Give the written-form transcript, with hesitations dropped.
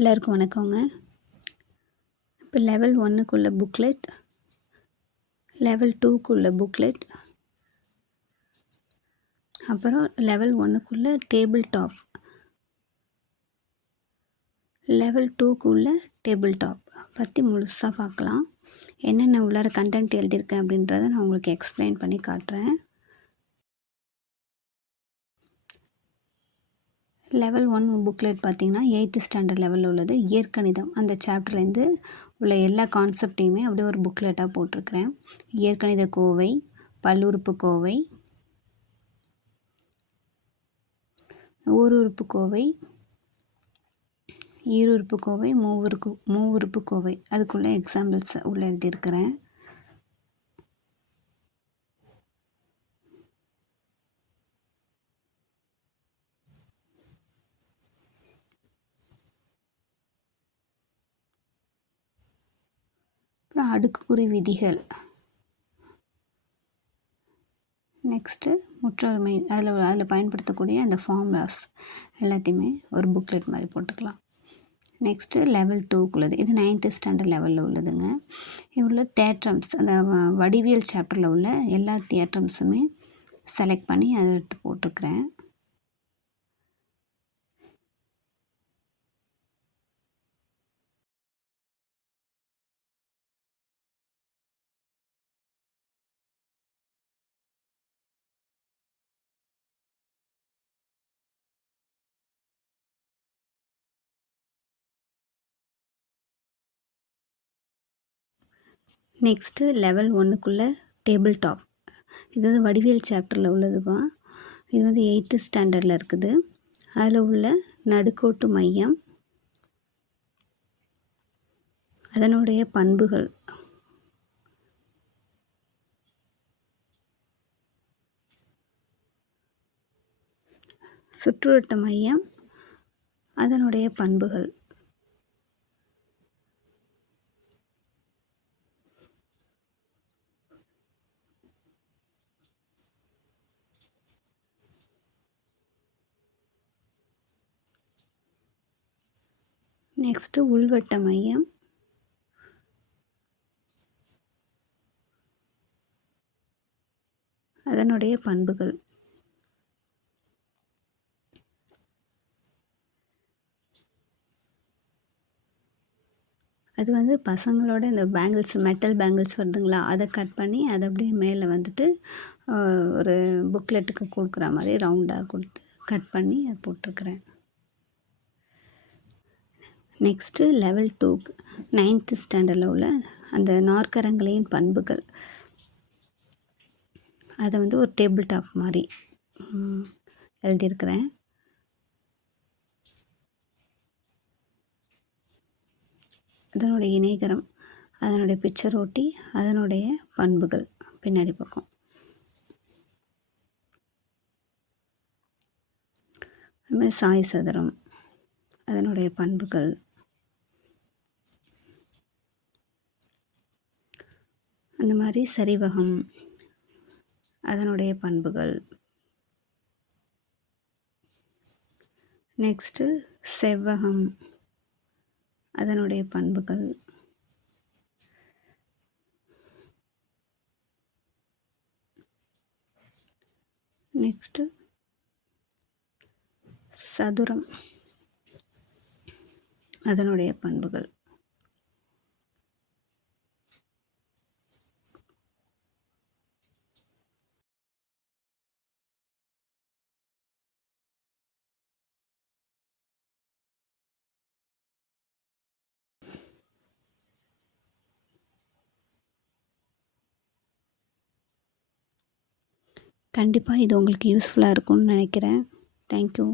எல்லாருக்கும் வணக்கங்க. இப்போ லெவல் 1க்குள்ள புக்லெட், லெவல் 2க்குள்ள புக்லெட், அப்புறம் லெவல் 1க்குள்ள டேபிள் டாப், லெவல் 2க்குள்ள டேபிள் டாப் பற்றி முழுசாக பார்க்கலாம். என்னென்ன உள்ளார கண்டென்ட் எழுதியிருக்கேன் அப்படின்றத நான் உங்களுக்கு எக்ஸ்பிளைன் பண்ணி காட்டுறேன். லெவல் 1 புக்லெட் பார்த்திங்கன்னா 8th ஸ்டாண்டர்ட் லெவலில் உள்ளது. இயற்கணிதம் அந்த சாப்டர்லேருந்து உள்ள எல்லா கான்செப்டையுமே அப்படியே ஒரு புக்லெட்டாக போட்டிருக்கிறேன். இயற்கணித கோவை, பல்லுறுப்பு கோவை, ஓருறுப்பு கோவை, ஈருறுப்பு கோவை, மூவுறுப்பு கோவை அதுக்குள்ளே எக்ஸாம்பிள்ஸ் உள்ளே எழுதியிருக்கிறேன். அப்புறம் அடுக்குக்குறி விதிகள், நெக்ஸ்ட்டு முற்றொருமை, அதில் பயன்படுத்தக்கூடிய அந்த ஃபார்முலாஸ் எல்லாத்தையுமே ஒரு புக்லெட் மாதிரி போட்டுக்கலாம். நெக்ஸ்ட்டு லெவல் 2க்குள்ளது, இது 9th ஸ்டாண்டர்ட் லெவலில் உள்ளதுங்க. இது உள்ள தேற்றம்ஸ், அந்த வடிவியல் சாப்டரில் உள்ள எல்லா தேற்றம்ஸுமே செலக்ட் பண்ணி அதை எடுத்து போட்டிருக்கிறேன். நெக்ஸ்ட்டு லெவல் 1க்குள்ள டேபிள் டாப், இது வந்து வடிவியல் சாப்டரில் உள்ளதுப்பா. இது வந்து 8th ஸ்டாண்டர்டில் இருக்குது. அதில் உள்ள நடுக்கோட்டு மையம், அதனுடைய பண்புகள், சுற்றுவட்ட மையம், அதனுடைய பண்புகள், நெக்ஸ்ட்டு உள்வட்ட மையம், அதனுடைய பண்புகள், அது வந்து பசங்களோட இந்த பேங்கிள்ஸ், மெட்டல் பேங்கிள்ஸ் வருதுங்களா, அதை கட் பண்ணி அதை அப்படியே மேலே வந்துட்டு ஒரு புக்லெட்டுக்கு கொடுக்குற மாதிரி ரவுண்டாக கொடுத்து கட் பண்ணி அதை போட்டிருக்கிறேன். நெக்ஸ்ட்டு லெவல் 2க்கு 9th ஸ்டாண்டர்டில் உள்ள அந்த நாற்கரங்களின் பண்புகள், அதை வந்து ஒரு டேபிள் டாப் மாதிரி எழுதியிருக்கிறேன். அதனுடைய இணைகரம், அதனுடைய பிக்சர் ஒட்டி அதனுடைய பண்புகள் பின்னாடி பக்கம். அதுமாதிரி சாய் சதுரம், அதனுடைய பண்புகள், அந்த மாதிரி சரிவகம், அதனுடைய பண்புகள். நெக்ஸ்ட்டு செவ்வகம், அதனுடைய பண்புகள். நெக்ஸ்ட்டு சதுரம், அதனுடைய பண்புகள். கண்டிப்பாக இது உங்களுக்கு யூஸ்ஃபுல்லாக இருக்கும்னு நினைக்கிறேன். தேங்க்யூ.